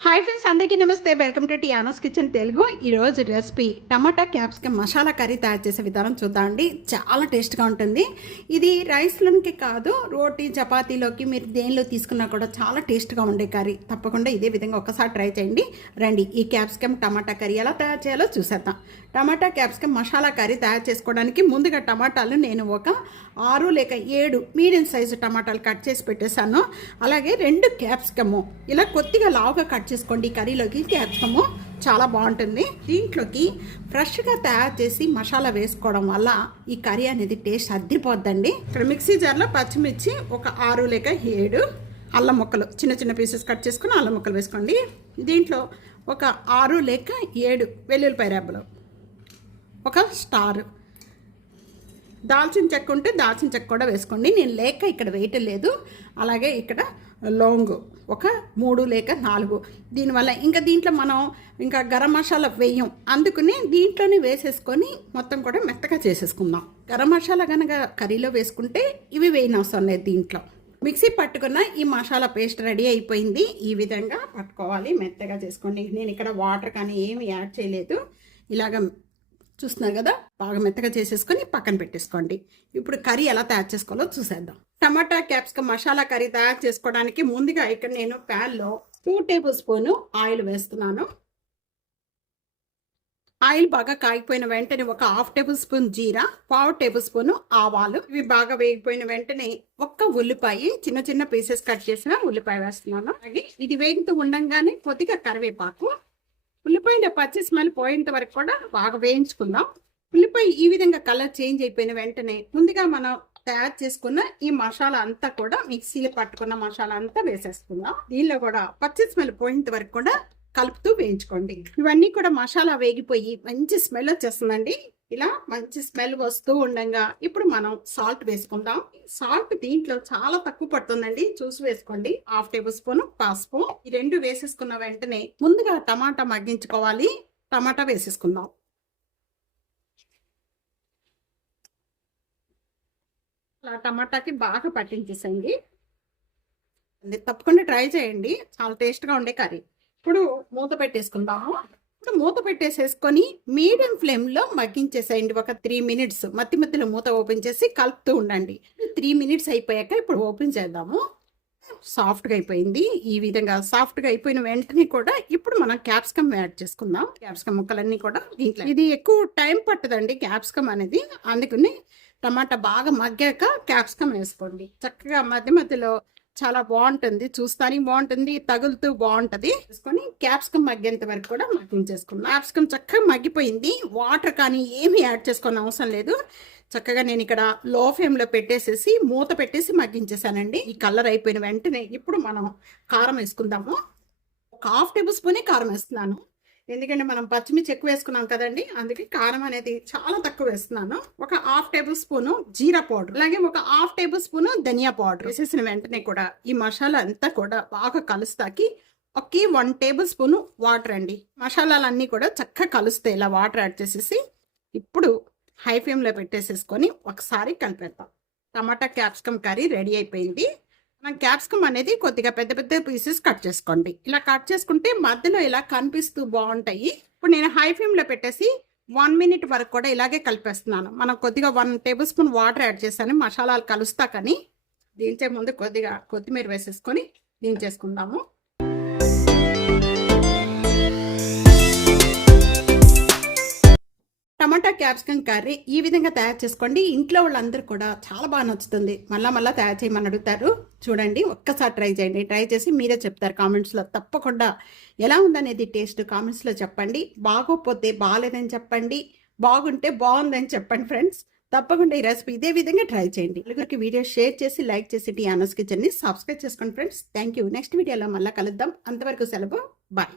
Hi friends, అందరికీ నమస్తే. Welcome to టియానోస్ kitchen Telugu. ఈరోజు రెసిపీ టమాటా క్యాప్సికమ్ మసాలా కర్రీ తయారు చేసే విధానం చూద్దామండి. చాలా టేస్ట్గా ఉంటుంది. ఇది రైస్లోకి కాదు, రోటీ చపాతీలోకి మీరు దేనిలో తీసుకున్నా కూడా చాలా టేస్ట్గా ఉండే కర్రీ. తప్పకుండా ఇదే విధంగా ఒకసారి ట్రై చేయండి. రండి, ఈ క్యాప్సికమ్ టమాటా కర్రీ ఎలా తయారు చేయాలో చూసేద్దాం. టమాటా క్యాప్సికమ్ మసాలా కర్రీ తయారు చేసుకోవడానికి ముందుగా టమాటాలు నేను ఒక 6 లేక 7 మీడియం సైజు టమాటాలు కట్ చేసి పెట్టేశాను. అలాగే 2 క్యాప్సికము ఇలా కొద్దిగా లావుగా కట్ చేసుకోండి. కర్రీలోకి క్యాప్సికము చాలా బాగుంటుంది. దీంట్లోకి ఫ్రెష్గా తయారు చేసి మసాలా వేసుకోవడం వల్ల ఈ కర్రీ అనేది టేస్ట్ అద్దిపోద్దండి. ఇక్కడ మిక్సీ జార్లో పచ్చిమిర్చి ఒక 6 లేక 7 అల్లం ముక్కలు చిన్న చిన్న పీసెస్ కట్ చేసుకుని అల్లం ముక్కలు వేసుకోండి. దీంట్లో ఒక 6 లేక 7 వెల్లుల్లిపాయ రెబ్బలు, ఒక స్టార్, దాల్చిన చెక్క ఉంటే దాల్చిన చెక్క కూడా వేసుకోండి. నేను లేక ఇక్కడ వేయటం లేదు. అలాగే ఇక్కడ లవంగు ఒక 3 లేక 4. దీనివల్ల ఇంకా దీంట్లో మనం ఇంకా గరం మసాలా వేయం, అందుకని దీంట్లోనే వేసేసుకొని మొత్తం కూడా మెత్తగా చేసేసుకుందాం. గరం మసాలా కనుక కర్రీలో వేసుకుంటే ఇవి వేయనవసరం లేదు. దీంట్లో మిక్సీ పట్టుకున్న ఈ మసాలా పేస్ట్ రెడీ అయిపోయింది. ఈ విధంగా పట్టుకోవాలి, మెత్తగా చేసుకోండి. నేను ఇక్కడ వాటర్ కానీ ఏమి యాడ్ చేయలేదు. ఇలాగ చూస్తున్నారు కదా, బాగా మెత్తగా చేసేసుకొని పక్కన పెట్టేసుకోండి. ఇప్పుడు కర్రీ ఎలా తయారు చేసుకోవాలో చూసేద్దాం. టమాటా క్యాప్సికమ్ మసాలా కర్రీ తయారు చేసుకోవడానికి ముందుగా ఇక్కడ నేను ప్యాన్లో 2 టేబుల్ స్పూన్ ఆయిల్ వేస్తున్నాను. ఆయిల్ బాగా కాగిపోయిన వెంటనే ఒక 1/2 టేబుల్ స్పూన్ జీరా, 1/4 టేబుల్ స్పూన్ ఆవాలు, ఇవి బాగా వేగిపోయిన వెంటనే ఒక్క ఉల్లిపాయ చిన్న చిన్న పీసెస్ కట్ చేసిన ఉల్లిపాయ వేస్తున్నాను. అలాగే ఇది వేగుతూ ఉండగానే కొద్దిగా కరివేపాకు, ఉల్లిపాయ పచ్చి స్మెల్ పోయేంత వరకు కూడా బాగా వేయించుకుందాం. ఉల్లిపాయ ఈ విధంగా కలర్ చేంజ్ అయిపోయిన వెంటనే ముందుగా మనం తయారు చేసుకున్న ఈ మసాలా అంతా కూడా, మిక్సీలో పట్టుకున్న మసాలా అంతా వేసేసుకుందాం. దీనిలో కూడా పచ్చి స్మెల్ పోయేంత వరకు కూడా కలుపుతూ వేయించుకోండి. ఇవన్నీ కూడా మసాలా వేగిపోయి మంచి స్మెల్ వచ్చేస్తుందండి. ఇలా మంచి స్మెల్ వస్తూ ఉండగా ఇప్పుడు మనం సాల్ట్ వేసుకుందాం. సాల్ట్ దీంట్లో చాలా తక్కువ పడుతుందండి, చూసి వేసుకోండి. 1/2 టేబుల్ స్పూన్ పసుపు. ఈ 2 వేసేసుకున్న వెంటనే ముందుగా టమాటా మగ్గించుకోవాలి. టమాటా వేసేసుకుందాం. అలా టమాటాకి బాగా పట్టించేసండి. తప్పకుండా ట్రై చేయండి, చాలా టేస్ట్గా ఉండే కర్రీ. ఇప్పుడు మూత పెట్టేసుకుందాము. ఇప్పుడు మూత పెట్టేసేసుకొని మీడియం ఫ్లేమ్లో మగ్గించేసేయండి. ఒక 3 మినిట్స్ మధ్య మధ్యలో మూత ఓపెన్ చేసి కలుపుతూ ఉండండి. 3 మినిట్స్ అయిపోయాక ఇప్పుడు ఓపెన్ చేద్దాము. సాఫ్ట్గా అయిపోయింది. ఈ విధంగా సాఫ్ట్గా అయిపోయిన వెంటనే కూడా ఇప్పుడు మనం క్యాప్సికమ్ యాడ్ చేసుకుందాం. క్యాప్సికమ్ ముక్కలన్నీ కూడా దీంట్లో, ఇది ఎక్కువ టైం పట్టదండి క్యాప్సికమ్ అనేది, అందుకని టమాటా బాగా మగ్గాక క్యాప్సికమ్ వేసుకోండి. చక్కగా మధ్య మధ్యలో చాలా బాగుంటుంది, చూస్తానికి బాగుంటుంది, తగులుతూ బాగుంటుంది. వేసుకొని క్యాప్సికమ్ మగ్గేంత వరకు కూడా మగ్గించేసుకున్నాం. క్యాప్సికమ్ చక్కగా మగ్గిపోయింది. వాటర్ కానీ ఏమి యాడ్ చేసుకునే అవసరం లేదు. చక్కగా నేను ఇక్కడ లో ఫ్లేమ్లో పెట్టేసేసి మూత పెట్టేసి మగ్గించేసానండి. ఈ కలర్ అయిపోయిన వెంటనే ఇప్పుడు మనం కారం వేసుకుందాము. ఒక 1/2 టేబుల్ స్పూనే కారం వేస్తున్నాను, ఎందుకంటే మనం పచ్చిమిర్చి ఎక్కువ వేసుకున్నాం కదండి, అందుకే కారం అనేది చాలా తక్కువ వేస్తున్నాను. ఒక 1/2 టేబుల్ స్పూన్ జీరా పౌడర్, అలాగే ఒక 1/2 టేబుల్ స్పూన్ ధనియా పౌడర్ వేసేసిన వెంటనే కూడా ఈ మసాలా అంతా కూడా బాగా కలుస్తాకి 1 టేబుల్ స్పూన్ వాటర్ అండి. మసాలాలన్నీ కూడా చక్కగా కలుస్తాయి. ఇలా వాటర్ యాడ్ చేసేసి ఇప్పుడు హై ఫ్లేమ్లో పెట్టేసేసుకొని ఒకసారి కలిపేద్దాం. టమాటా క్యాప్సికమ్ కర్రీ రెడీ అయిపోయింది. మనం క్యాప్సికమ్ అనేది కొద్దిగా పెద్ద పెద్ద పీసెస్ కట్ చేసుకోండి. ఇలా కట్ చేసుకుంటే మధ్యలో ఇలా కనిపిస్తూ బాగుంటాయి. ఇప్పుడు నేను హై ఫ్లేమ్లో పెట్టేసి 1 మినిట్ వరకు కూడా ఇలాగే కలిపేస్తున్నాను. మనం కొద్దిగా 1 టేబుల్ స్పూన్ వాటర్ యాడ్ చేశాను మసాలాలు కలుస్తాకని. దించే ముందు కొద్దిగా కొత్తిమీర వేసేసుకొని దించేసుకుందాము. టమాటా క్యాప్సికమ్ కర్రీ ఈ విధంగా తయారు చేసుకోండి. ఇంట్లో వాళ్ళందరూ కూడా చాలా బాగా నచ్చుతుంది. మళ్ళా తయారు చేయమని అడుగుతారు. చూడండి, ఒక్కసారి ట్రై చేయండి. ట్రై చేసి మీరే చెప్తారు కామెంట్స్లో. తప్పకుండా ఎలా ఉందనేది టేస్ట్ కామెంట్స్లో చెప్పండి. బాగోపోతే బాగాలేదని చెప్పండి, బాగుంటే బాగుందని చెప్పండి ఫ్రెండ్స్. తప్పకుండా ఈ రెసిపీ ఇదే విధంగా ట్రై చేయండి. నలుగురికి వీడియో షేర్ చేసి లైక్ చేసి టియానోస్ కిచెన్ని సబ్స్క్రైబ్ చేసుకోండి ఫ్రెండ్స్. Thank you. నెక్స్ట్ వీడియోలో మళ్ళీ కలుద్దాం. అంతవరకు సెలవు, బాయ్.